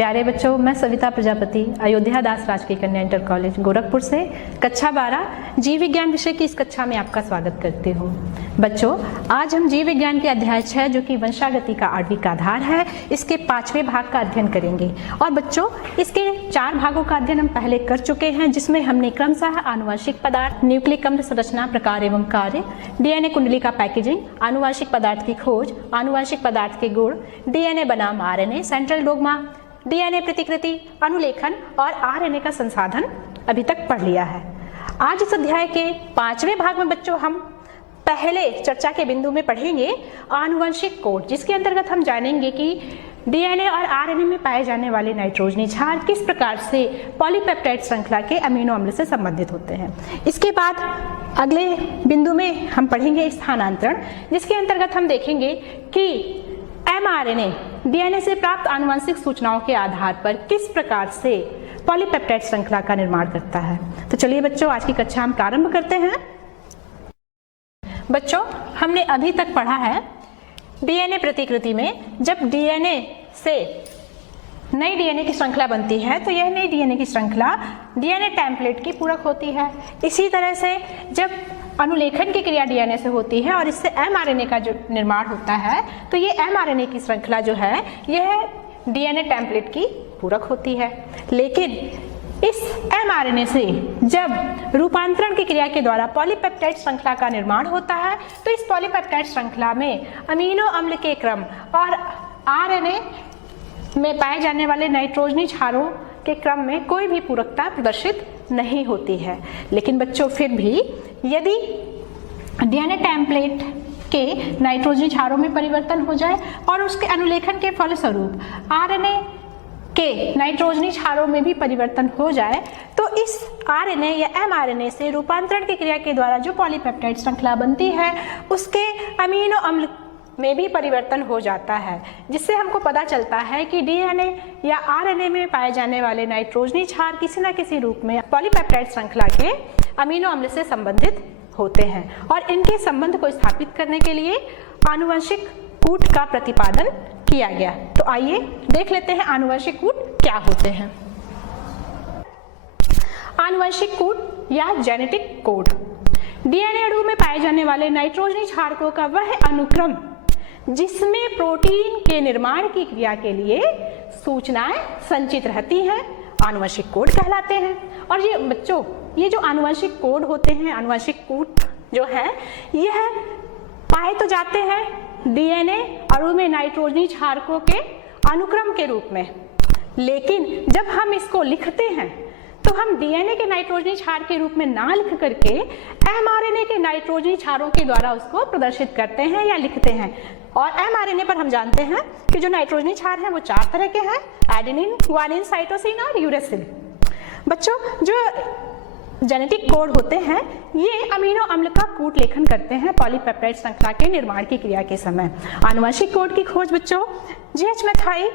प्यारे बच्चों, मैं सविता प्रजापति अयोध्या दास राजकीय कन्या इंटर कॉलेज गोरखपुर से कक्षा 12 जीव विज्ञान विषय की इस कक्षा में आपका स्वागत करती हूँ। बच्चों, आज हम जीव विज्ञान के अध्याय 6 जो कि वंशागति का आणविक आधार है, इसके 5वें भाग का अध्ययन करेंगे। और बच्चों, इसके 4 भागों का अध्ययन हम पहले कर चुके हैं, जिसमें हमने क्रमशः आनुवंशिक पदार्थ, न्यूक्लिक अम्ल संरचना, प्रकार एवं कार्य, डीएनए कुंडली का पैकेजिंग, आनुवंशिक पदार्थ की खोज, आनुवंशिक पदार्थ के गुण, डीएनए बनाम आरएनए, सेंट्रल डोग्मा, डीएनए प्रतिकृति, अनुलेखन और आरएनए का संसाधन अभी तक पढ़ लिया है। आज इस अध्याय के 5वें भाग में बच्चों हम पहले चर्चा के बिंदु में पढ़ेंगे आनुवंशिक कोड, जिसके अंतर्गत हम जानेंगे कि डीएनए और आरएनए में पाए जाने वाले नाइट्रोजनी क्षार किस प्रकार से पॉलीपेप्टाइड श्रृंखला के अमीनो अम्ल से संबंधित होते हैं। इसके बाद अगले बिंदु में हम पढ़ेंगे स्थानांतरण, जिसके अंतर्गत हम देखेंगे कि एमआरएनए डीएनए से प्राप्त आनुवंशिक सूचनाओं के आधार पर किस प्रकार से पॉलीपेप्टाइड श्रृंखला का निर्माण करता है। तो चलिए बच्चों, आज की कक्षा हम प्रारंभ करते हैं। बच्चों, हमने अभी तक पढ़ा है डीएनए प्रतिकृति में जब डीएनए से नई डीएनए की श्रृंखला बनती है तो यह नई डीएनए की श्रृंखला डीएनए टेम्पलेट की पूरक होती है। इसी तरह से जब अनुलेखन की क्रिया डीएनए से होती है और इससे एमआरएनए का जो निर्माण होता है तो ये एमआरएनए की श्रृंखला जो है यह डीएनए टेम्पलेट की पूरक होती है। लेकिन इस एमआरएनए से जब रूपांतरण की क्रिया के द्वारा पॉलीपेप्टाइड श्रृंखला का निर्माण होता है तो इस पॉलीपेप्टाइड श्रृंखला में अमीनो अम्ल के क्रम और आरएनए में पाए जाने वाले नाइट्रोजनी क्षारों के क्रम में कोई भी पूरकता प्रदर्शित नहीं होती है। लेकिन बच्चों, फिर भी यदि डीएनए टेम्पलेट के नाइट्रोजनी क्षारों में परिवर्तन हो जाए और उसके अनुलेखन के फलस्वरूप आरएनए के नाइट्रोजनी क्षारों में भी परिवर्तन हो जाए तो इस आरएनए या एमआरएनए से रूपांतरण की क्रिया के द्वारा जो पॉलीपेप्टाइड श्रृंखला बनती है उसके अमीनो अम्ल में भी परिवर्तन हो जाता है, जिससे हमको पता चलता है कि डीएनए या आरएनए में पाए जाने वाले नाइट्रोजनी क्षार किसी न किसी रूप में पॉलीपेप्टाइड श्रृंखला के अमीनो अम्ल से संबंधित होते हैं। और इनके संबंध को स्थापित करने के लिए आनुवंशिक कूट का प्रतिपादन किया गया। तो आइए देख लेते हैं आनुवंशिक कूट क्या होते हैं। आनुवंशिक कूट या जेनेटिक कोड डीएनए अणु में पाए जाने वाले नाइट्रोजनी क्षारकों का वह अनुक्रम जिसमें प्रोटीन के निर्माण की क्रिया के लिए सूचनाएं संचित रहती हैं, आनुवंशिक कोड कहलाते हैं। और ये बच्चों, ये जो आनुवंशिक कोड होते हैं, आनुवंशिक कूट जो है, यह पाए तो जाते हैं डीएनए अणु में नाइट्रोजनी क्षारकों के अनुक्रम के रूप में, लेकिन जब हम इसको लिखते हैं तो हम डीएनए के नाइट्रोजनी क्षार के रूप में ना लिख करके एमआरएनए के नाइट्रोजनी क्षारों के द्वारा उसको प्रदर्शित करते हैं या लिखते हैं। और एमआरएनए पर हम जानते हैं कि जो नाइट्रोजनी क्षार हैं वो 4 तरह के हैं, एडेनिन, ग्वानिन, साइटोसिन और यूरेसिल। बच्चों, जो जेनेटिक कोड होते हैं ये अमीनो अम्ल का कूट लेखन करते हैं पॉलीपेप्टाइड श्रृंखला के निर्माण की क्रिया के समय। आनुवंशिक कोड की खोज बच्चों जीएच मैथाई,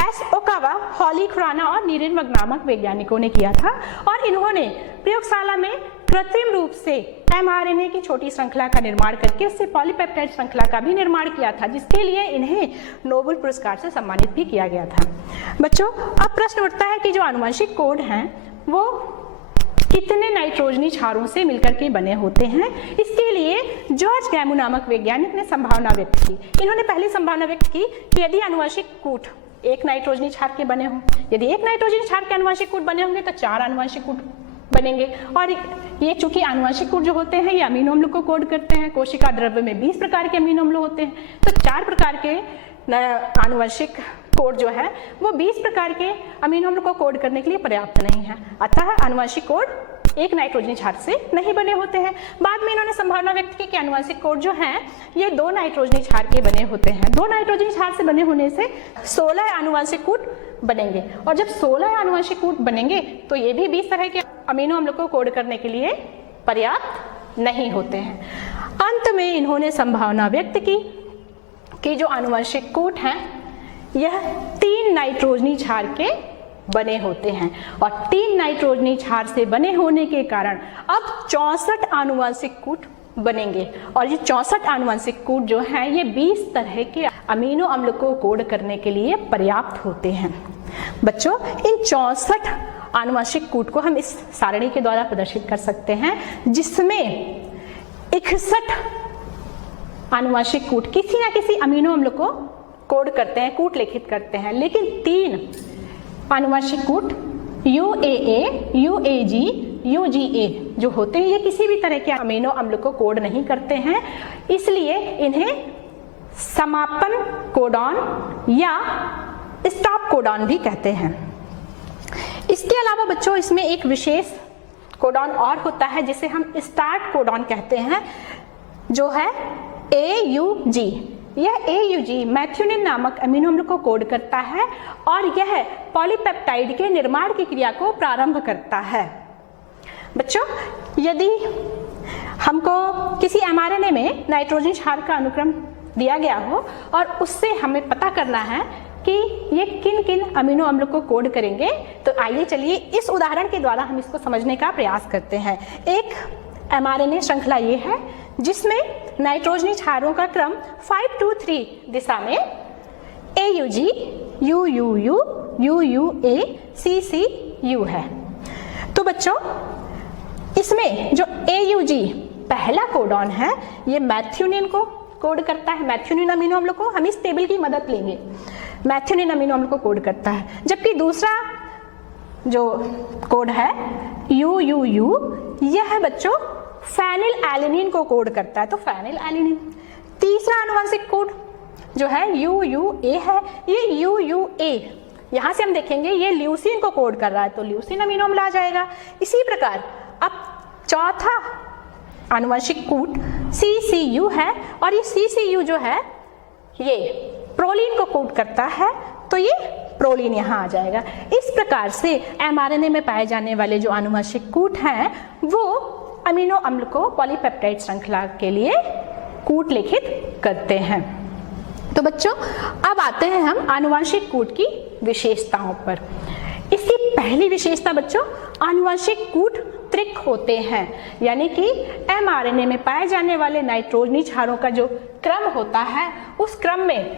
एस ओकावा, हॉली खुराना और नीरेनबर्ग नामक वैज्ञानिकों ने किया था। और इन्होंने प्रयोगशाला में कृत्रिम रूप से एमआरएनए की छोटी श्रृंखला का निर्माण करके उससे पॉलीपेप्टाइड श्रृंखला का भी निर्माण किया था, जिसके लिए इन्हें नोबेल पुरस्कार से सम्मानित भी किया गया था। बच्चों, अब प्रश्न उठता है कि जो आनुवंशिक कोड हैं वो कितने नाइट्रोजनी क्षारों से मिलकर के बने होते हैं। इसके लिए जॉर्ज गैमू नामक वैज्ञानिक ने संभावना व्यक्त की। इन्होंने पहली संभावना व्यक्त की कि यदि आनुवंशिक कूट एक नाइट्रोजनी क्षार के बने हों, यदि एक नाइट्रोजनी क्षार के आनुवंशिक कूट बने होंगे तो 4 आनुवंशिक कूट बनेंगे। और ये चूंकि आनुवंशिक कूट जो होते हैं ये अमीनो अम्ल को कोड करते हैं, कोशिका द्रव्य में 20 प्रकार के अमीनो अम्ल होते हैं, तो 4 प्रकार के आनुवंशिक कोड जो है वो 20 प्रकार के अमीनो अम्ल को कोड करने के लिए पर्याप्त नहीं है। अतः आनुवंशिक कोड एक नाइट्रोजनी क्षार से नहीं बने होते हैं। बाद में इन्होंने संभावना व्यक्त की कि आनुवंशिक कोड जो हैं ये 2 नाइट्रोजनी क्षार के बने होते हैं। 2 नाइट्रोजनी क्षार से बने होने से 16 आनुवंशिक कूट बनेंगे। और जब 16 आनुवंशिक कूट बनेंगे तो ये भी 20 तरह के अमीनो अम्ल को कोड करने के लिए पर्याप्त नहीं होते हैं। अंत में इन्होंने संभावना व्यक्त की कि जो आनुवंशिक कूट हैं यह 3 नाइट्रोजनी क्षार के बने होते हैं। और 3 नाइट्रोजनी क्षार से बने होने के कारण अब 64 आनुवंशिक कूट बनेंगे। और ये 64 आनुवंशिक कूट जो हैं ये 20 तरह के अमीनो अम्ल को कोड करने के लिए पर्याप्त होते हैं। बच्चों, इन 64 आनुवंशिक कूट को हम इस सारणी के द्वारा प्रदर्शित कर सकते हैं, जिसमें 61 आनुवंशिक कूट किसी ना किसी अमीनो अम्ल को कोड करते हैं, कूट लिखित करते हैं, लेकिन 3 आनुवंशिक कूट UAA, UAG, UGA जो होते हैं, ये किसी भी तरह के अमीनो अम्ल को कोड नहीं करते हैं, इसलिए इन्हें समापन कोडॉन या स्टॉप कोडॉन भी कहते हैं। इसके अलावा बच्चों, इसमें एक विशेष कोडॉन और होता है जिसे हम स्टार्ट कोडॉन कहते हैं, जो है AUG। यह AUG मैथ्यूनिन नामक अमीनो अम्ल को कोड करता है और यह पॉलीपेप्टाइड के निर्माण की क्रिया को प्रारंभ करता है। बच्चों, यदि हमको किसी mRNA में नाइट्रोजन क्षार का अनुक्रम दिया गया हो और उससे हमें पता करना है कि ये किन किन अमीनो अम्ल को कोड करेंगे, तो आइए चलिए इस उदाहरण के द्वारा हम इसको समझने का प्रयास करते हैं। एक mRNA श्रृंखला ये है जिसमें नाइट्रोजनी क्षारों का क्रम 523 दिशा में AUG, UUU, UUA, CCU है। तो बच्चों, इसमें जो AUG पहला कोडॉन है, ये मैथ्यूनिन को कोड करता है। मैथ्यूनिन अमीनो अम्ल को हम इस टेबल की मदद लेंगे, मैथ्यूनिन अमीनो अम्ल को कोड करता है, जबकि दूसरा जो कोड है UUU, यह बच्चों फेनिल एलिनिन को कोड करता है, तो फेनिल एलिनिन। तीसरा आनुवंशिक कोड जो है UUA है, ये UUA, यहां से हम देखेंगे ये ल्यूसीन को कोड कर रहा है, तो ल्यूसीन अमीनो अम्ल आ जाएगा। इसी प्रकार अब चौथा आनुवंशिक कूट CCU है और ये CCU जो है ये प्रोलीन को कोड करता है, तो ये प्रोलीन यहाँ आ जाएगा। इस प्रकार से mRNA में पाए जाने वाले जो आनुवंशिक कूट हैं वो अमीनो अम्ल को पॉलीपेप्टाइड श्रृंखला के लिए कूट लिखित करते हैं। तो बच्चों, अब आते हैं हम आनुवंशिक कूट की विशेषताओं पर। इसकी पहली विशेषता बच्चों, आनुवंशिक कूट त्रिक होते हैं, यानी कि mRNA में पाए जाने वाले नाइट्रोजनी क्षारों का जो क्रम होता है, उस क्रम में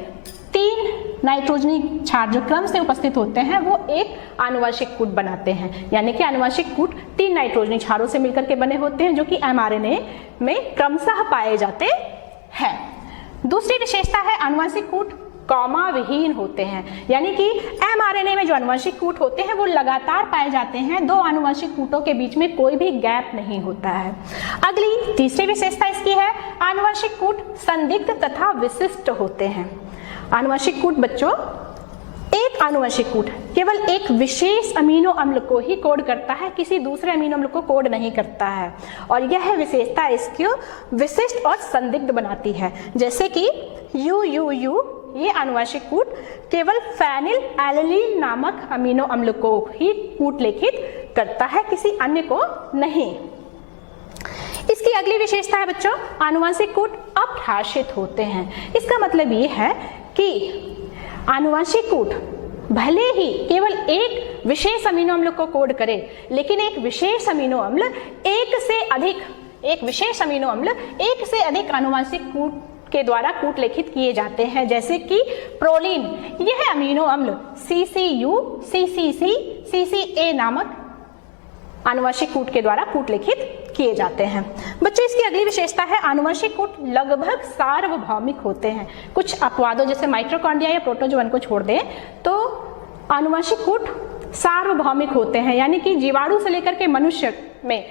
3 नाइट्रोजनी क्षार जो क्रम से उपस्थित होते हैं वो एक आनुवंशिक कूट बनाते हैं, यानी कि आनुवंशिक कूट 3 नाइट्रोजनी क्षारों से मिलकर के बने होते हैं, जो कि mRNA में क्रमशः पाए जाते हैं। दूसरी विशेषता है आनुवंशिक कूट कॉमा विहीन होते हैं, यानी कि mRNA में जो आनुवंशिक कूट होते हैं वो लगातार पाए जाते हैं, 2 आनुवंशिक कूटों के बीच में कोई भी गैप नहीं होता है। अगली तीसरी विशेषता इसकी है आनुवंशिक कूट संदिग्ध तथा विशिष्ट होते हैं। आनुवंशिक कूट बच्चों, एक आनुवंशिक कूट केवल एक विशेष अमीनो अम्ल को ही कोड करता है, किसी दूसरे अमीनो अम्ल को कोड नहीं करता है, और यह विशेषता इसको विशिष्ट और संदिग्ध बनाती है। जैसे कि UUU, ये आनुवंशिक कूट केवल फेनिल एलिलीन नामक अमीनो अम्ल को ही कूट लिखित करता है, किसी अन्य को नहीं। इसकी अगली विशेषता है बच्चों, आनुवंशिक कूट अप्रभाषित होते हैं। इसका मतलब ये है कि आनुवंशिक कूट भले ही केवल एक विशेष अमीनो अम्ल को कोड करे, लेकिन एक विशेष अमीनो अम्ल एक से अधिक आनुवंशिक कूट के द्वारा कूट लिखित किए जाते हैं। जैसे कि प्रोलीन, यह अमीनो अम्ल CCU, CCC, CCA नामक आनुवंशिक कूट के द्वारा कूट लिखित किए जाते हैं। बच्चों, इसकी अगली विशेषता है आनुवंशिक कूट लगभग सार्वभौमिक होते हैं। कुछ अपवादों जैसे माइटोकॉन्ड्रिया या प्रोटोजोवन को छोड़ दें तो आनुवंशिक कूट सार्वभौमिक होते हैं, यानी कि जीवाणु से लेकर के मनुष्य में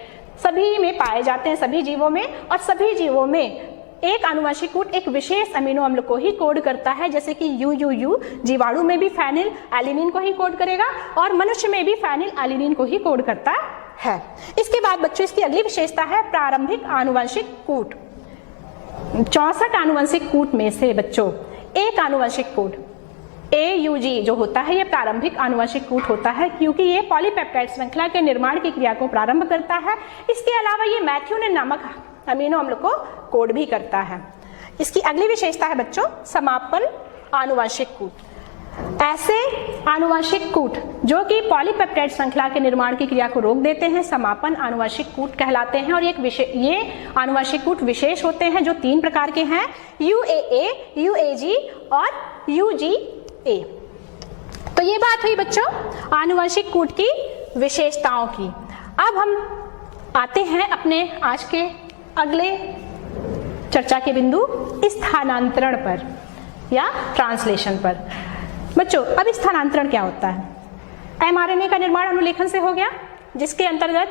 सभी में पाए जाते हैं, सभी जीवों में, और सभी जीवों में एक आनुवंशिक कूट एक विशेष अमीनो अम्ल को ही कोड करता है। जैसे कि UUU जीवाणु में भी फेनिल एलिनिन को ही कोड करेगा और मनुष्य में भी फेनिल एलिनिन को ही कोड करता है। इसके बाद बच्चों, इसकी अगली विशेषता है प्रारंभिक आनुवंशिक कूट। 64 आनुवंशिक कूट में से बच्चों एक आनुवंशिक कूट AUG जो होता है, ये प्रारंभिक आनुवंशिक कूट होता है, क्योंकि ये पॉलीपेप्टाइड श्रृंखला के निर्माण की क्रिया को प्रारंभ करता है। इसके अलावा ये मैथ्यूनिन नामक अमीनो अम्ल को कोड भी करता है। इसकी अगली विशेषता है बच्चों समापन आनुवंशिक कूट। ऐसे आनुवंशिक कूट जो कि पॉलीपेप्टाइड श्रृंखला के निर्माण की क्रिया को रोक देते हैं समापन आनुवंशिक कूट कहलाते हैं। और ये आनुवंशिक कूट विशेष होते हैं जो 3 प्रकार के हैं, UAA, UAG और UGA। तो ये बात हुई बच्चों आनुवंशिक कूट की विशेषताओं की। अब हम आते हैं अपने आज के अगले चर्चा के बिंदु स्थानांतरण पर या ट्रांसलेशन पर। बच्चों अब स्थानांतरण क्या होता है? mRNA का निर्माण अनुलेखन से हो गया, जिसके अंतर्गत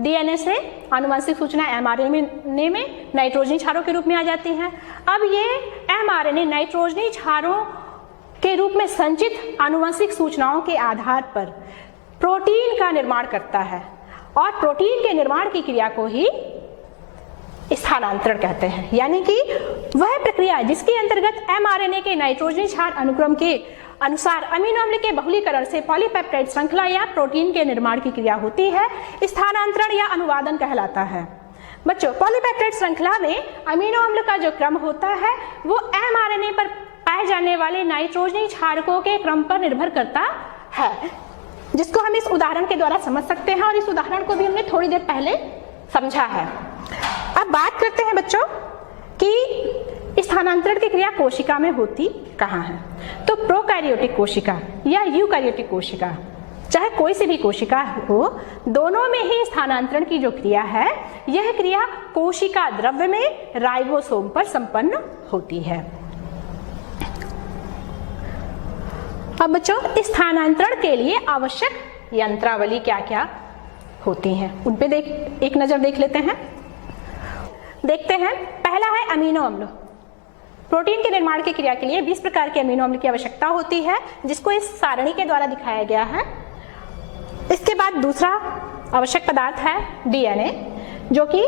DNA से आनुवंशिक सूचना mRNA में नाइट्रोजनी क्षारों के रूप में आ जाती है। अब ये mRNA नाइट्रोजनी क्षारों के रूप में संचित आनुवंशिक सूचनाओं के आधार पर प्रोटीन का निर्माण करता है और प्रोटीन के निर्माण की क्रिया को ही स्थानांतरण कहते हैं। यानी कि वह प्रक्रिया जिसके अंतर्गत mRNA के नाइट्रोजनी क्षार अनुक्रम के अनुसार अमीनो अम्ल के बहुलीकरण से पॉलीपेप्टाइड श्रृंखला या प्रोटीन के निर्माण की क्रिया होती है, स्थानांतरण या अनुवादन कहलाता है। बच्चों पॉलीपेप्टाइड श्रृंखला में अमीनो अम्ल का जो क्रम होता है वो mRNA पर पाए जाने वाले नाइट्रोजनी क्षारकों के क्रम पर निर्भर करता है, जिसको हम इस उदाहरण के द्वारा समझ सकते हैं और इस उदाहरण को भी हमने थोड़ी देर पहले समझा है। अब बात करते हैं बच्चों कि स्थानांतरण की क्रिया कोशिका में होती कहाँ है। तो प्रोकैरियोटिक कोशिका या यूकैरियोटिक कोशिका, चाहे कोई सी भी कोशिका हो, दोनों में ही स्थानांतरण की जो क्रिया है यह क्रिया कोशिका द्रव्य में राइबोसोम पर संपन्न होती है। अब बच्चों स्थानांतरण के लिए आवश्यक यंत्रावली क्या क्या होती हैं उन पे एक नजर देख लेते हैं। देखते हैं, पहला है अमीनो अम्ल। प्रोटीन के निर्माण की क्रिया के लिए 20 प्रकार के अमीनो अम्ल की आवश्यकता होती है, जिसको इस सारणी के द्वारा दिखाया गया है। इसके बाद दूसरा आवश्यक पदार्थ है DNA, जो कि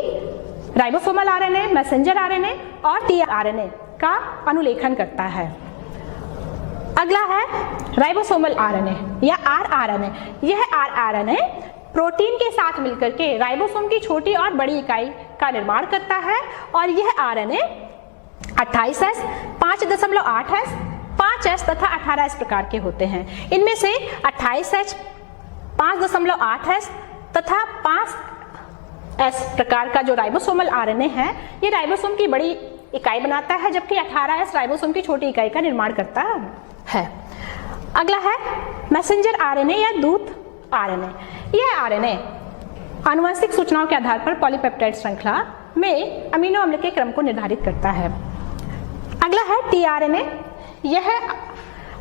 राइबोसोमल RNA, मैसेंजर RNA और tRNA का अनुलेखन करता है। अगला है राइबोसोमल RNA या rRNA। यह rRNA प्रोटीन के साथ मिलकर के राइबोसोम की छोटी और बड़ी इकाई का निर्माण करता है और यह RNA 28S, 5.8S, 5S तथा 18S प्रकार के होते हैं। इनमें से 28H, 5.8S तथा 5S प्रकार का जो राइबोसोमल RNA है ये राइबोसोम की बड़ी इकाई बनाता है, जबकि 18S राइबोसोम की छोटी इकाई का निर्माण करता है। अगला है मैसेंजर RNA या दूत RNA। यह RNA आनुवंशिक सूचनाओं के आधार पर पॉलीपेप्टाइड श्रृंखला में अमीनो अम्ल के क्रम को निर्धारित करता है। अगला है tRNA। यह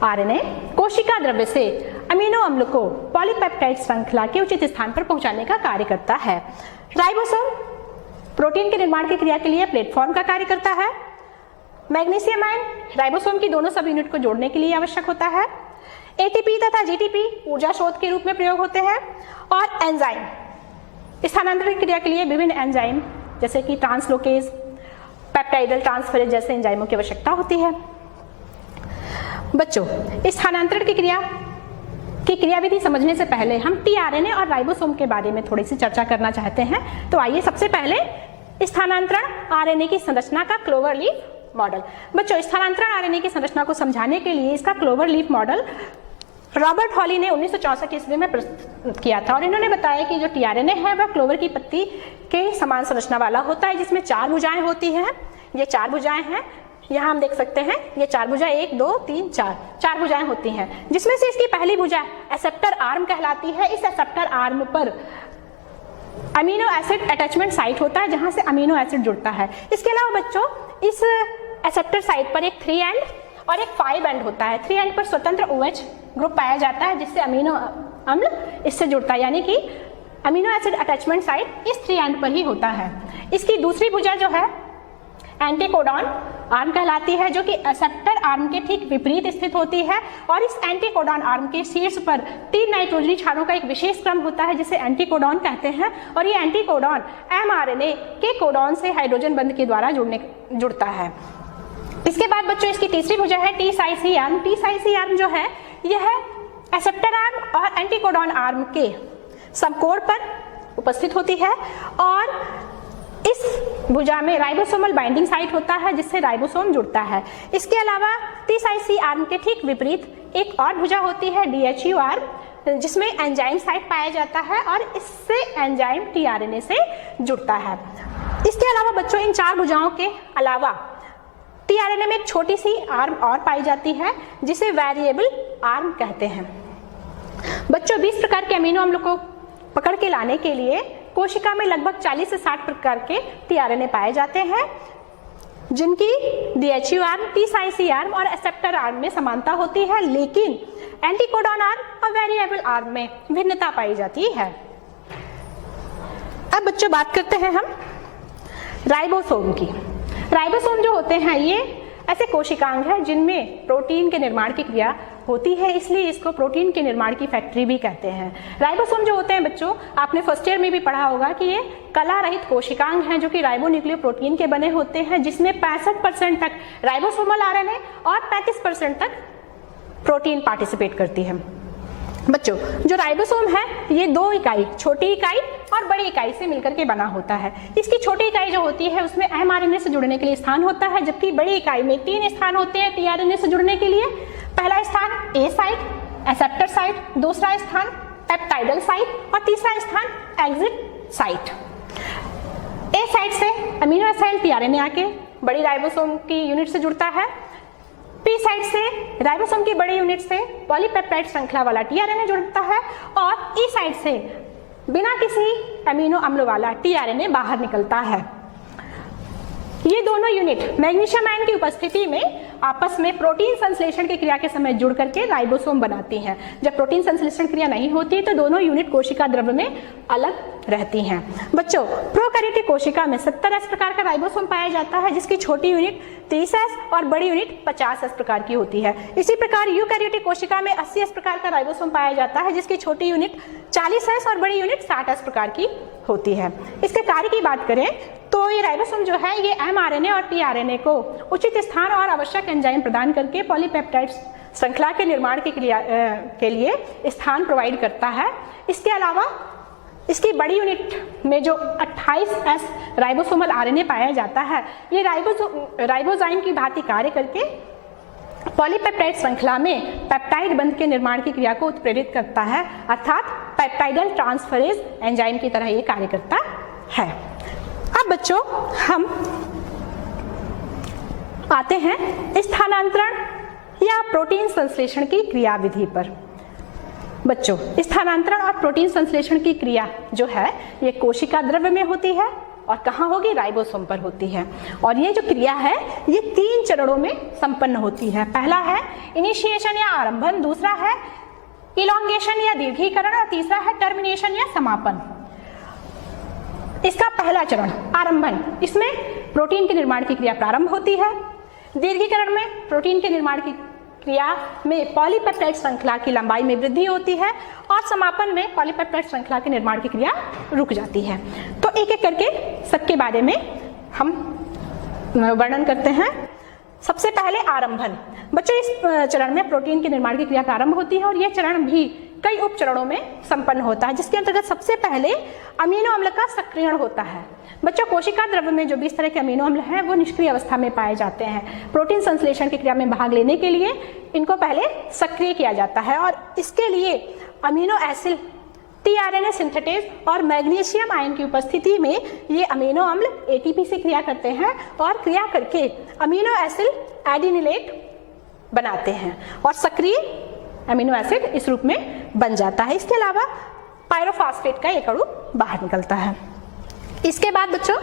RNA कोशिका द्रव्य से अमीनो अम्ल को पॉलीपेप्टाइड श्रृंखला के उचित स्थान पर पहुंचाने का कार्य करता है। राइबोसोम प्रोटीन के निर्माण की क्रिया के लिए प्लेटफॉर्म का कार्य करता है। मैग्नीशियम आयन राइबोसोम की दोनों सब यूनिट को जोड़ने के लिए आवश्यक होता है। ATP तथा GTP ऊर्जा स्रोत के रूप में प्रयोग होते हैं। और एंजाइम स्थानांतरण की क्रिया के लिए विभिन्न एंजाइम जैसे कि ट्रांसलोकेज, पेप्टाइडल ट्रांसफरेज जैसे एंजाइमों की आवश्यकता होती है। बच्चों स्थानांतरण की क्रियाविधि समझने से पहले हम tRNA और राइबोसोम के बारे में थोड़ी सी चर्चा करना चाहते हैं। तो आइए सबसे पहले स्थानांतरण RNA की संरचना का क्लोवर लीफ मॉडल। बच्चों स्थानांतरण RNA की संरचना को समझाने के लिए इसका क्लोवर लीफ मॉडल रॉबर्ट हॉली ने 1964 ईस्वी में प्रस्तुत किया था और इन्होंने बताया कि जो tRNA है वह क्लोवर की पत्ती के समान संरचना वाला होता है, जिसमें 4 भुजाएं होती हैं। ये 4 भुजाएं हैं, यहाँ हम देख सकते हैं ये 4 भुजाएं 1, 2, 3, 4 भुजाएं होती हैं, जिसमें से इसकी पहली भुजा एक्सेप्टर आर्म कहलाती है। इस एक्सेप्टर आर्म पर अमीनो एसिड अटैचमेंट साइट होता है जहां से अमीनो एसिड जुड़ता है। इसके अलावा बच्चों इस एक्सेप्टर साइट पर एक 3 एंड और एक 5 एंड होता है। 3 एंड पर स्वतंत्र OH ग्रुप पाया जाता है जिससे अमीनो अम्ल इससे जुड़ता है, यानी कि अमीनो एसिड अटैचमेंट साइट इस 3 एंड पर ही होता है। इसकी दूसरी भुजा जो है एंटीकोडॉन आर्म कहलाती है, जो कि एक्सेप्टर आर्म के ठीक विपरीत स्थित होती है और इस एंटीकोडॉन आर्म के शीर्ष पर 3 नाइट्रोजनी क्षारों का एक विशेष क्रम होता है जिसे एंटीकोडॉन कहते हैं और ये एंटीकोडॉन mRNA के कोडॉन से हाइड्रोजन बंध के द्वारा जुड़ता है। इसके बाद बच्चों इसकी तीसरी भुजा है टी साइसी आर्म। टी साइसी आर्म जो है यह एक्सेप्टर आर्म और एंटीकोडॉन आर्म के समकोण पर उपस्थित होती है और इस भुजा में राइबोसोमल बाइंडिंग साइट होता है जिससे राइबोसोम जुड़ता है। इसके अलावा 30 आर्म के ठीक विपरीत एक और भुजा होती है DHU आर्म, जिसमें एंजाइम साइट पाया जाता है और इससे एंजाइम tRNA से जुड़ता है। इसके अलावा बच्चों इन 4 भुजाओं के अलावा tRNA में एक छोटी सी आर्म और पाई जाती है जिसे वेरिएबल आर्म कहते हैं। बच्चों 20 प्रकार के अमीनो अम्लों को पकड़ के लाने के लिए कोशिका में लगभग 40 से 60 प्रकार के tRNA पाए जाते हैं, जिनकी DHU आर्म, T-साइसी आर्म और एक्सेप्टर आर्म में समानता होती है, लेकिन एंटीकोडॉन आर्म और वेरिएबल आर्म में भिन्नता पाई जाती है। अब बच्चों बात करते हैं हम राइबोसोम की। राइबोसोम जो होते हैं ये ऐसे कोशिकांग हैं जिनमें प्रोटीन के निर्माण की क्रिया होती है, इसलिए इसको प्रोटीन के निर्माण की फैक्ट्री भी कहते हैं। राइबोसोम जो होते हैं बच्चों, आपने फर्स्ट ईयर में भी पढ़ा होगा कि ये कला रहित कोशिकांग हैं जो कि राइबोन्यूक्लियोप्रोटीन के बने होते हैं, जिसमें 65% तक राइबोसोमल आरएनए और 35% तक प्रोटीन पार्टिसिपेट करती है। बच्चों जो राइबोसोम है ये 2 इकाई, छोटी इकाई और बड़ी इकाई से मिलकर के बना होता है। इसकी छोटी इकाई जो होती है उसमें mRNA से जुड़ने के लिए स्थान होता है, जबकि बड़ी इकाई में 3 स्थान होते हैं tRNA से जुड़ने के लिए। पहला स्थान A साइट, एक्सेप्टर साइट, दूसरा स्थान पेप्टाइडल साइट और तीसरा स्थान एग्जिट साइट। A साइट से अमीनो एसिड tRNA आके बड़ी राइबोसोम की यूनिट से जुड़ता है। P साइट से राइबोसोम की बड़ी यूनिट से पॉलीपेप्टाइड श्रृंखला वाला tRNA जुड़ता है और E साइट से बिना किसी अमीनो अम्ल वाला tRNA बाहर निकलता है। ये दोनों यूनिट मैग्नीशियम आयन की उपस्थिति में आपस में प्रोटीन संश्लेषण की क्रिया के समय जुड़ करके राइबोसोम बनाती हैं। जब प्रोटीन संश्लेषण क्रिया नहीं होती तो दोनों यूनिट कोशिका द्रव्य में अलग रहती हैं। बच्चों प्रोकैरियोटिक कोशिका में 70S प्रकार का राइबोसोम पाया जाता है, जिसकी छोटी यूनिट 30S और बड़ी यूनिट 50S प्रकार की होती है। इसी प्रकार यूकैरियोटिक कोशिका में 80S प्रकार का राइबोसोम पाया जाता है, जिसकी छोटी यूनिट 40S और बड़ी यूनिट 60S प्रकार की होती है। इसके कार्य की बात करें तो ये राइबोसोम जो है ये mRNA और tRNA को उचित स्थान और आवश्यक एंजाइम प्रदान करके पॉलीपेप्टाइड श्रृंखला के निर्माण की क्रिया के लिए स्थान प्रोवाइड करता है। इसके अलावा इसकी बड़ी यूनिट में जो 28S राइबोसोमल RNA पाया जाता है, ये राइबोजाइम की भांति कार्य करके पॉलीपेप्टाइड श्रृंखला में पेप्टाइड बंध के निर्माण की क्रिया को उत्प्रेरित करता है, अर्थात पेप्टाइडल ट्रांसफरेज एंजाइम की तरह ये कार्य करता है। अब बच्चों हम आते हैं स्थानांतरण या प्रोटीन संश्लेषण की क्रियाविधि पर। बच्चों स्थानांतरण और प्रोटीन संश्लेषण की क्रिया जो है ये कोशिका द्रव्य में होती है और कहाँ होगी, राइबोसोम पर होती है। और ये जो क्रिया है ये 3 चरणों में संपन्न होती है। पहला है इनिशिएशन या आरंभन, दूसरा है इलॉन्गेशन या दीर्घीकरण और तीसरा है टर्मिनेशन या समापन। इसका पहला चरण आरंभन, इसमें प्रोटीन के निर्माण की क्रिया प्रारंभ होती है। दीर्घीकरण में प्रोटीन के निर्माण की क्रिया में पॉलीपेप्टाइड श्रृंखला की लंबाई में वृद्धि होती है और समापन में पॉलीपेप्टाइड श्रृंखला की निर्माण की क्रिया रुक जाती है। तो एक एक करके सबके बारे में हम वर्णन करते हैं। सबसे पहले आरंभन। बच्चों इस चरण में प्रोटीन के निर्माण की क्रिया प्रारंभ होती है और यह चरण भी कई उप चरणों में संपन्न होता है, जिसके अंतर्गत सबसे पहले अमीनो अम्ल का सक्रियण होता है। बच्चों कोशिका द्रव्य में जो 20 तरह के अमीनो अम्ल हैं वो निष्क्रिय अवस्था में पाए जाते हैं। प्रोटीन संश्लेषण की क्रिया में भाग लेने के लिए इनको पहले सक्रिय किया जाता है और इसके लिए अमीनो एसिड tRNA सिंथेटेज और मैग्नीशियम आयन की उपस्थिति में ये अमीनो अम्ल ATP से क्रिया करते हैं और क्रिया करके अमीनो एसिड एडिनिलेट बनाते हैं और सक्रिय अमीनो एसिड इस रूप में बन जाता है। इसके अलावा पायरोफॉस्फेट का एक अणु बाहर निकलता है। इसके बाद बच्चों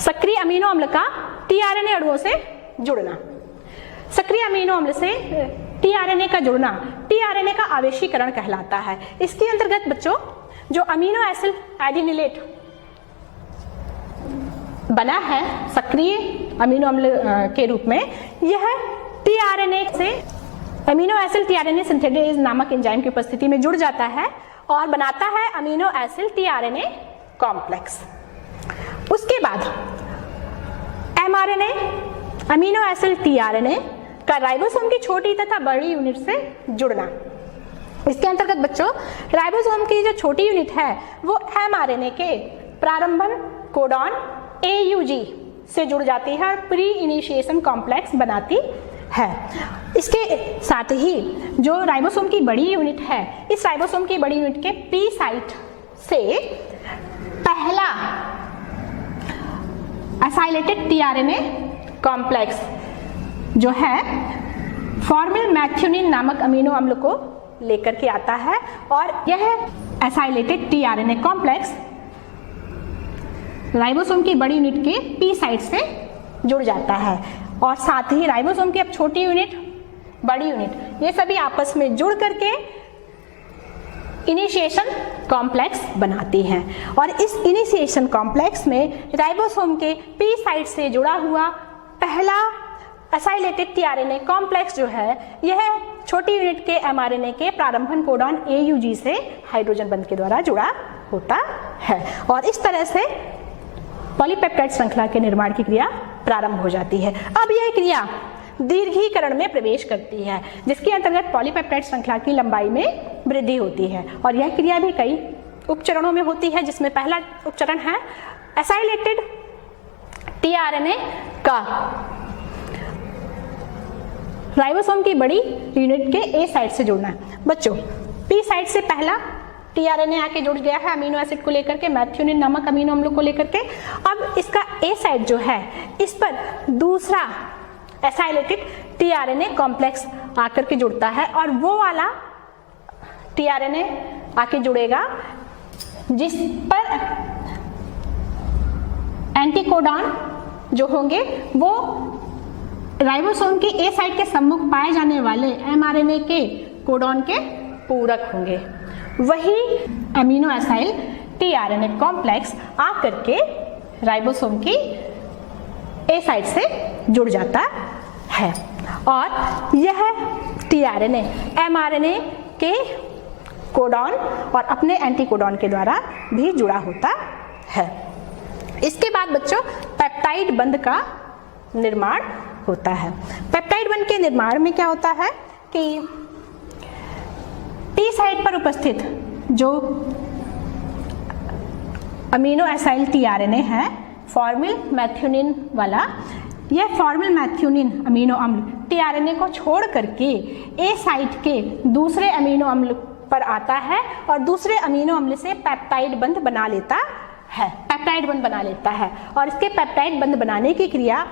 सक्रिय अमीनो अम्ल का tRNA अणुओं से जुड़ना। सक्रिय अमीनो अम्ल से tRNA का जुड़ना tRNA का आवेशीकरण कहलाता है। इसके अंतर्गत बच्चों जो अमीनो एसिड एडिनिलेट बना है सक्रिय अमीनो अम्ल के रूप में, यह tRNA से अमीनो एसिड tRNA सिंथेटेज नामक एंजाइम की उपस्थिति में जुड़ जाता है और बनाता है अमीनो एसिड tRNA कॉम्प्लेक्स। उसके बाद mRNA अमीनो एसिड tRNA का राइबोसोम की छोटी तथा बड़ी यूनिट से जुड़ना। इसके अंतर्गत बच्चों राइबोसोम की जो छोटी यूनिट है वो mRNA के प्रारंभन कोडॉन AUG से जुड़ जाती है और प्री इनिशिएशन कॉम्प्लेक्स बनाती है। इसके साथ ही जो राइबोसोम की बड़ी यूनिट है, इस राइबोसोम की बड़ी यूनिट के पी साइट से पहला एसाइलेटेड टीआरएनए कॉम्प्लेक्स जो है फॉर्मिल मैथ्यूनिन नामक अमीनो अम्ल को लेकर के आता है और यह एसाइलेटेड टीआरएनए कॉम्प्लेक्स राइबोसोम की बड़ी यूनिट के पी साइट से जुड़ जाता है और साथ ही राइबोसोम की अब छोटी यूनिट, बड़ी यूनिट, ये सभी आपस में जुड़ करके इनिशिएशन कॉम्प्लेक्स बनाती हैं और इस इनिशिएशन कॉम्प्लेक्स में राइबोसोम के पी साइट से जुड़ा हुआ पहला एसाइलेटेड टीआरएनए कॉम्प्लेक्स जो है यह छोटी यूनिट के एमआरएनए के प्रारंभन कोडॉन AUG से हाइड्रोजन बंध के द्वारा जुड़ा होता है और इस तरह से पॉलीपेप्टाइड श्रृंखला के निर्माण की क्रिया प्रारंभ हो जाती है। अब यह क्रिया दीर्घीकरण में प्रवेश करती है जिसके अंतर्गत पॉलीपेप्टाइड श्रृंखला की लंबाई में वृद्धि होती है और यह क्रिया भी कई उपचरणों में होती है जिसमें पहला उपचरण है एसाइलेटेड टीआरएनए का राइबोसोम की बड़ी यूनिट के ए साइट से जुड़ना है। बच्चों, पी साइट से पहला टीआरएनए आके जुड़ गया है अमीनो एसिड को लेकर के, मैथ्यूनिन नामक अमीनो अम्ल को लेकर के। अब इसका ए साइट जो है इस पर दूसरा एसाइलेटेड टीआरएनए कॉम्प्लेक्स आकर के जुड़ता है और वो वाला टीआरएनए आके जुड़ेगा जिस पर एंटीकोडॉन जो होंगे वो राइबोसोम के ए साइट के सम्मुख पाए जाने वाले एमआरएनए के कोडॉन के पूरक होंगे। वही अमीनो एसाइल टीआरएनए कॉम्प्लेक्स आकर के राइबोसोम की ए साइट से जुड़ जाता है और यह टीआरएनए एमआरएनए के कोडॉन और अपने एंटीकोडॉन के द्वारा भी जुड़ा होता है। इसके बाद बच्चों पेप्टाइड बंध का निर्माण होता है। पेप्टाइड बंध के निर्माण में क्या होता है कि पी साइट पर उपस्थित जो अमीनो एसाइल टीआरएनए है फॉर्मिल मैथ्यूनिन वाला, यह फॉर्मिल मैथ्यूनिन अमीनो अम्ल टीआरएनए को छोड़ करके ए साइट के दूसरे अमीनो अम्ल पर आता है और दूसरे अमीनो अम्ल से पेप्टाइड बंध बना लेता है, पेप्टाइड बंध बना लेता है और इसके पेप्टाइड बंध बनाने की क्रिया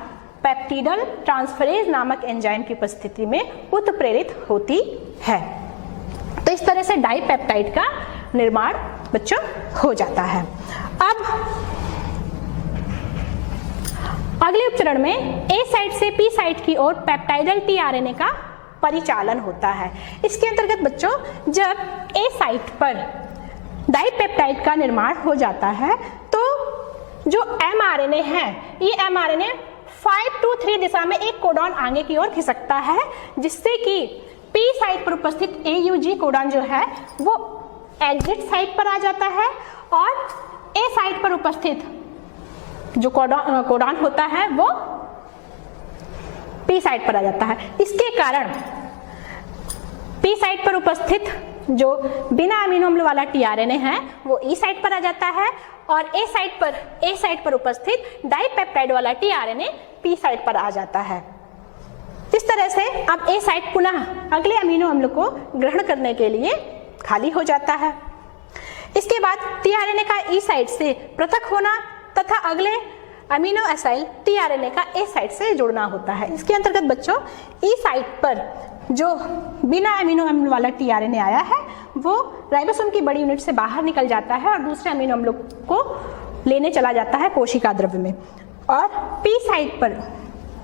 पेप्टिडल ट्रांसफरेज नामक एंजाइम की उपस्थिति में उत्प्रेरित होती है। तो इस तरह से डाइपेप्टाइड का निर्माण बच्चों हो जाता है। अब अगले उपचरण में ए साइट से पी साइट की ओर पेप्टाइडल टीआरएनए का परिचालन होता है। इसके अंतर्गत बच्चों जब ए साइट पर डाइपेप्टाइड का निर्माण हो जाता है तो जो एमआरएनए है ये एमआरएनए 5 to 3 दिशा में एक कोडॉन आगे की ओर खिसकता है जिससे कि पी साइट पर उपस्थित AUG कोडॉन जो है वो एग्जिट साइट पर आ जाता है और ए साइट पर उपस्थित जो कोडॉन होता है वो पी साइट पर आ जाता है। इसके कारण पी साइट पर उपस्थित जो बिना अमीनो अम्ल वाला टीआरएनए है वो ई साइट पर आ जाता है और ए साइट पर उपस्थित डाइपेप्टाइड वाला टीआरएनए पी साइट पर आ जाता है। इस तरह से अब ए साइट पुनः अगले अमीनो अम्ल को ग्रहण करने के लिए खाली हो जाता है। इसके बाद टीआरएनए का ई साइट से पृथक होना तथा अगले अमीनो एसाइल टीआरएनए का ए साइट से जुड़ना होता है। इसके अंतर्गत बच्चों ई साइट पर जो बिना अमीनो अम्ल वाला टीआरएनए आया है वो राइबोसोम की बड़ी यूनिट से बाहर निकल जाता है और दूसरे अमीनो अम्लों को लेने चला जाता है कोशिका द्रव्य में और पी साइट पर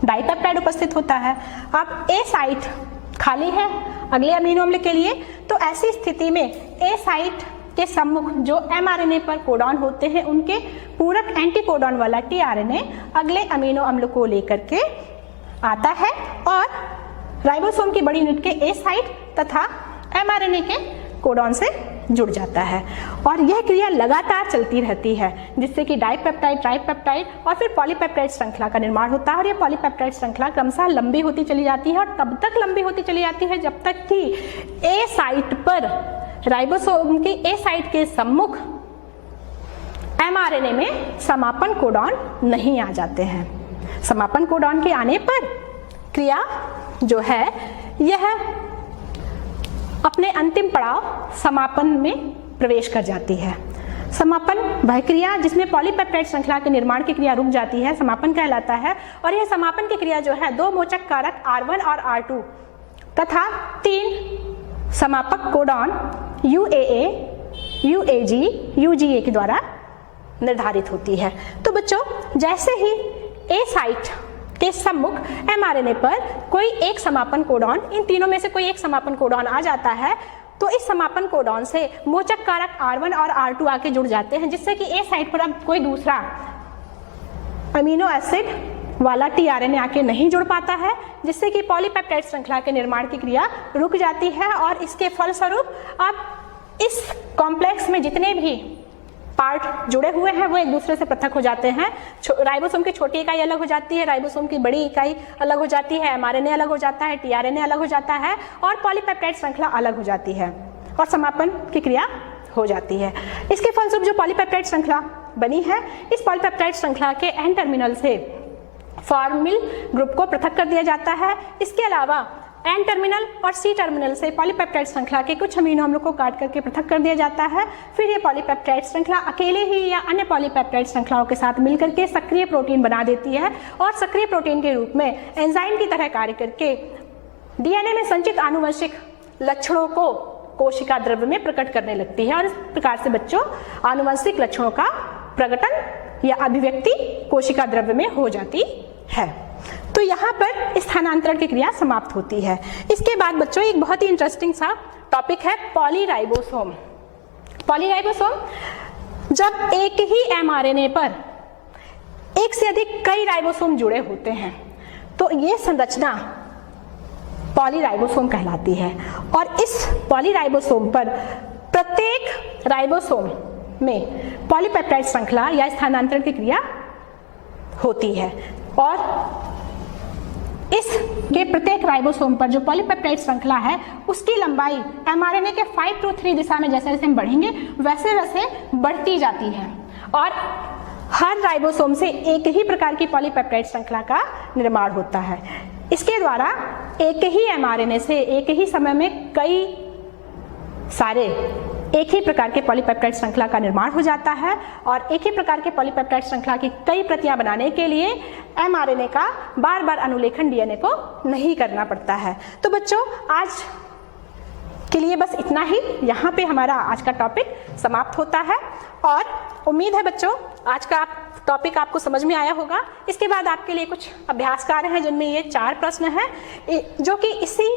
डाइपेप्टाइड उपस्थित होता है। अब ए साइट खाली है अगले अमीनो अम्ल के लिए, तो ऐसी स्थिति में ए साइट के सम्मुख जो एमआरएनए पर कोडॉन होते हैं उनके पूरक एंटीकोडॉन वाला टीआरएनए अगले अमीनो अम्ल को लेकर के आता है और राइबोसोम की बड़ी यूनिट के ए साइट तथा एमआरएनए के कोडॉन से जुड़ जाता है और यह क्रिया लगातार चलती रहती है जिससे कि डाइपेप्टाइड, ट्राइपेप्टाइड और फिर पॉलीपेप्टाइड श्रृंखला का निर्माण होता है और यह पॉलीपेप्टाइड श्रृंखला क्रमशः लंबी होती चली जाती है और तब तक लंबी होती चली जाती है जब तक कि ए साइट पर राइबोसोम की ए साइट के सम्मुख mRNA में समापन कोडॉन नहीं आ जाते हैं। समापन कोडॉन के आने पर क्रिया जो है यह अपने अंतिम पड़ाव समापन में प्रवेश कर जाती है। समापन वह क्रिया जिसमें पॉलीपेप्टाइड श्रृंखला के निर्माण की क्रिया रुक जाती है समापन कहलाता है। और यह समापन की क्रिया जो है दो मोचक कारक R1 और R2 तथा 3 समापक कोडॉन UAA, UAG, UGA के द्वारा निर्धारित होती है। तो बच्चों जैसे ही A साइट के सम्मुख mRNA पर कोई एक समापन कोडॉन, इन तीनों में से कोई एक समापन कोडॉन आ जाता है तो इस समापन कोडॉन से मोचक कारक R1 और R2 आके जुड़ जाते हैं, जिससे कि A साइट पर अब कोई दूसरा अमीनो एसिड वाला tRNA आके नहीं जुड़ पाता है, जिससे कि पॉलीपेप्टाइड श्रृंखला के निर्माण की क्रिया रुक जाती है। और इसके फलस्वरूप अब इस कॉम्प्लेक्स में जितने भी पार्ट जुड़े हुए हैं वो एक दूसरे से पृथक हो जाते हैं। राइबोसोम की छोटी इकाई अलग हो जाती है, राइबोसोम की बड़ी इकाई अलग हो जाती है, mRNA अलग हो जाता है, tRNA अलग हो जाता है और पॉलीपेप्टाइड श्रृंखला अलग हो जाती है और समापन की क्रिया हो जाती है। इसके फलस्वरूप जो पॉलीपेप्टाइड श्रृंखला बनी है, इस पॉलीपेप्टाइड श्रृंखला के एन टर्मिनल से फॉर्मिल ग्रुप को पृथक कर दिया जाता है। इसके अलावा एन टर्मिनल और सी टर्मिनल से पॉलीपेप्टाइड श्रृंखला के कुछ अमीनो अम्लों को काट करके पृथक कर दिया जाता है। फिर ये पॉलीपेप्टाइड श्रृंखला अकेले ही या अन्य पॉलीपेप्टाइड श्रृंखलाओं के साथ मिलकर के सक्रिय प्रोटीन बना देती है और सक्रिय प्रोटीन के रूप में एंजाइम की तरह कार्य करके डीएनए में संचित आनुवंशिक लक्षणों को कोशिका द्रव्य में प्रकट करने लगती है। और इस प्रकार से बच्चों आनुवंशिक लक्षणों का प्रकटन या अभिव्यक्ति कोशिका द्रव्य में हो जाती है। तो यहाँ पर स्थानांतरण की क्रिया समाप्त होती है। इसके बाद बच्चों एक बहुत ही इंटरेस्टिंग सा टॉपिक है पॉलीराइबोसोम। पॉलीराइबोसोम जब एक ही mRNA पर एक से अधिक कई राइबोसोम जुड़े होते हैं तो ये संरचना पॉलीराइबोसोम कहलाती है। और इस पॉलीराइबोसोम पर प्रत्येक राइबोसोम में पॉलीपेप्टाइड श्रृंखला या स्थानांतरण की क्रिया होती है। और इसके प्रत्येक राइबोसोम पर जो पॉलीपेप्टाइड श्रृंखला है उसकी लंबाई mRNA के 5 to 3 दिशा में जैसे जैसे हम बढ़ेंगे वैसे वैसे बढ़ती जाती है। और हर राइबोसोम से एक ही प्रकार की पॉलीपेप्टाइड श्रृंखला का निर्माण होता है। इसके द्वारा एक ही mRNA से एक ही समय में कई सारे एक ही प्रकार के पॉलीपेप्टाइड श्रृंखला का निर्माण हो जाता है। और एक ही प्रकार के पॉलीपेप्टाइड श्रृंखला की कई प्रतियां बनाने के लिए mRNA का बार बार अनुलेखन डीएनए को नहीं करना पड़ता है। तो बच्चों आज के लिए बस इतना ही, यहाँ पे हमारा आज का टॉपिक समाप्त होता है। और उम्मीद है बच्चों आज का टॉपिक आपको समझ में आया होगा। इसके बाद आपके लिए कुछ अभ्यास कार्य हैं जिनमें ये 4 प्रश्न हैं जो कि इसी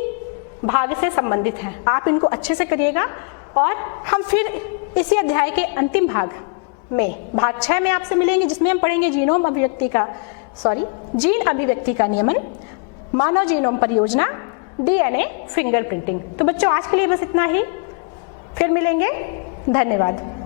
भाग से संबंधित हैं। आप इनको अच्छे से करिएगा और हम फिर इसी अध्याय के अंतिम भाग में भाग 6 में आपसे मिलेंगे, जिसमें हम पढ़ेंगे जीन अभिव्यक्ति का नियमन, मानव जीनोम परियोजना, डीएनए फिंगरप्रिंटिंग। तो बच्चों आज के लिए बस इतना ही, फिर मिलेंगे। धन्यवाद।